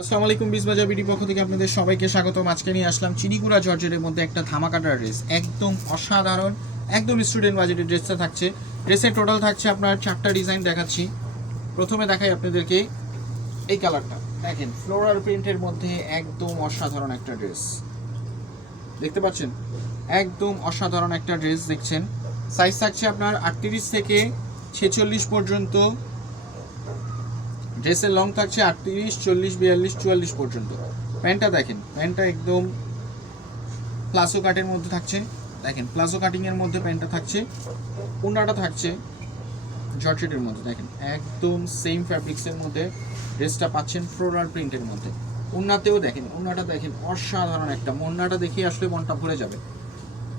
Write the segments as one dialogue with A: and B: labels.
A: আসসালামু আলাইকুম, বিজবাজার বিডি পক্ষ থেকে আপনাদের সবাইকে স্বাগত আজকে নিয়ে আসলাম চিনিকুড়া জর্জের মধ্যে একটা ধামাকাটার ড্রেস একদম অসাধারণ, একদম স্টুডেন্ট বাজেটের ড্রেসটা থাকছে। ড্রেসের টোটাল থাকছে আপনার চারটা ডিজাইন দেখাচ্ছি। প্রথমে দেখাই আপনাদেরকে এই কালারটা দেখেন ফ্লোরাল প্রিন্টের মধ্যে একদম অসাধারণ একটা ড্রেস দেখতে পাচ্ছেন? একদম অসাধারণ একটা ড্রেস দেখছেন। সাইজ থাকছে আপনার আটত্রিশ থেকে ছেচল্লিশ পর্যন্ত। ড্রেসের লং থাকছে আটত্রিশ, চল্লিশ, বিয়াল্লিশ, চুয়াল্লিশ পর্যন্ত। প্যান্টটা দেখেন, প্যান্টটা একদম প্লাজো কাটের মধ্যে থাকছে। দেখেন প্লাজো কাটিংয়ের মধ্যে প্যান্টটা থাকছে, উন্নাটা থাকছে জর্জেটের মধ্যে। দেখেন, একদম সেম ফ্যাব্রিক্সের মধ্যে ড্রেসটা পাচ্ছেন ফ্লোরাল প্রিন্টের মধ্যে। উন্নাতেও দেখেন, উন্নাটা দেখেন অসাধারণ একটা মুন্নাটা দেখে আসলে মনটা ভরে যাবে।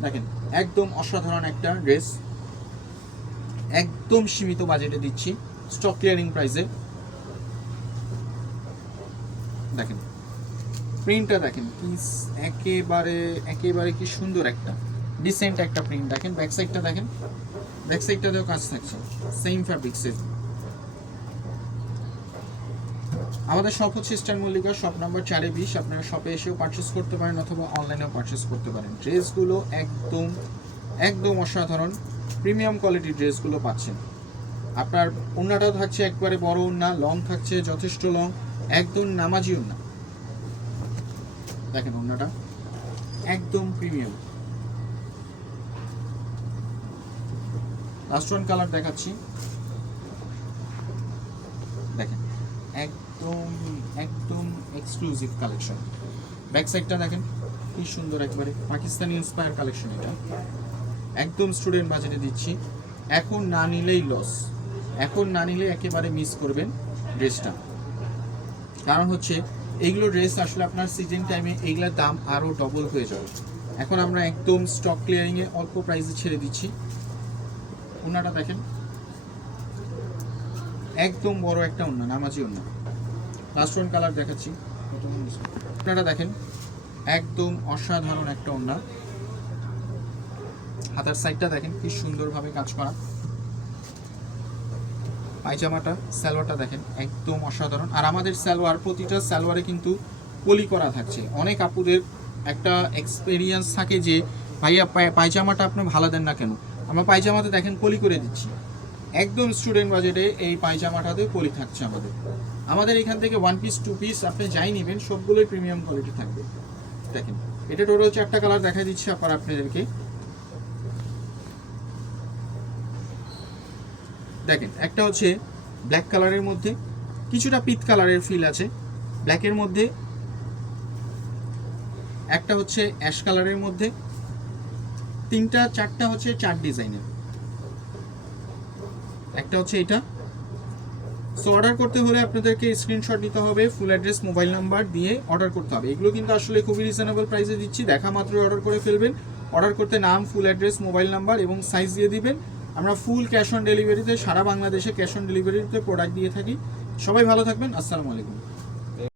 A: দেখেন, একদম অসাধারণ একটা ড্রেস একদম সীমিত বাজেটে দিচ্ছি স্টক ক্লিয়ারিং প্রাইসে দেখেন প্রিন্টটা দেখেন, কি একেবারে একেবারে কি সুন্দর একটা ডিসেন্ট একটা প্রিন্ট দেখেন ব্যাক সাইডটা দেখেন ব্যাক সাইডটাতেও কাজ থাকছে। সেম ফ্যাব্রিক্সের আমাদের শপ হচ্ছে ইস্টার্ন মল্লিকা শপ নাম্বার চারে বিশ। আপনারা শপে এসেও পারচেস করতে পারেন অথবা অনলাইনেও পারচেস করতে পারেন। ড্রেসগুলো একদম একদম অসাধারণ। প্রিমিয়াম কোয়ালিটির ড্রেসগুলো পাচ্ছেন। আপনার ওন্নাটাও থাকছে একবারে বড় ওন্না লং থাকছে যথেষ্ট লং একদম নামাজি ওন্না দেখেন ওন্নাটা একদম প্রিমিয়াম। লাস্ট ওয়ান কালার দেখাচ্ছি। দেখেন, একদম একদম এক্সক্লুসিভ কালেকশন ব্যাক সাইডটা দেখেন, কি সুন্দর একবারে। পাকিস্তানি ইন্সপায়ার কালেকশন এটা। একদম স্টুডেন্ট বাজেটে দিচ্ছি। এখন না নিলেই লস এখন না নিলে একেবারে মিস করবেন ড্রেসটা কারণ হচ্ছে এইগুলো ড্রেস আসলে আপনার সিজন টাইমে এইগুলোর দাম আরও ডবল হয়ে যাবে। এখন আমরা একদম স্টক ক্লিয়ারিংয়ে অল্প প্রাইসে ছেড়ে দিচ্ছি। ওনাটা দেখেন। একদম বড় একটা ওন্না নামাজি ওন্না লাস্ট ওয়ান কালার দেখাচ্ছি। ওনাটা দেখেন। একদম অসাধারণ একটা ওন্না হাতার সাইডটা দেখেন, কি সুন্দরভাবে কাজ করা। পায়জামাটা, সালোয়ারটা দেখেন, একদম অসাধারণ। আর আমাদের সালোয়ার, প্রতিটা সালোয়ারে কিন্তু পলি করা থাকছে। অনেক আপুদের একটা এক্সপেরিয়েন্স থাকে যে, ভাইয়া পায়জামাটা আপনি ভালো দেন না কেন? আমরা পায়জামাতে দেখেন পলি করে দিচ্ছি। একদম স্টুডেন্ট বাজেটে এই পায়জামাটাতে পলি থাকছে আমাদের। আমাদের এখান থেকে ওয়ান পিস টু পিস আপনি যাই নেবেন, সবগুলোই প্রিমিয়াম কোয়ালিটি থাকবে। দেখেন, এটা টোটাল চারটা কালার দেখা দিচ্ছি আবার আপনাদেরকে। দেখেন, একটা হচ্ছে ব্ল্যাক কালারের মধ্যে কিছুটা পিত কালারের ফিল আছে। ব্ল্যাকের মধ্যে একটা হচ্ছে অ্যাশ কালারের মধ্যে, তিনটা, চারটা হচ্ছে চার ডিজাইনের একটা হচ্ছে এটা। সো অর্ডার করতে হলে আপনাদেরকে স্ক্রিনশট নিতে হবে ফুল অ্যাড্রেস মোবাইল নাম্বার দিয়ে অর্ডার করতে হবে। এগুলো কিন্তু আসলে খুবই রিজনেবল প্রাইসে দিচ্ছি। দেখা মাত্রই অর্ডার করে ফেলবেন। অর্ডার করতে নাম ফুল অ্যাড্রেস মোবাইল নাম্বার এবং সাইজ দিয়ে দিবেন। আমরা ফুল ক্যাশ অন ডেলিভারিতে সারা বাংলাদেশে ক্যাশ অন ডেলিভারিতে প্রোডাক্ট দিয়ে থাকি। সবাই ভালো থাকবেন, আসসালামু আলাইকুম।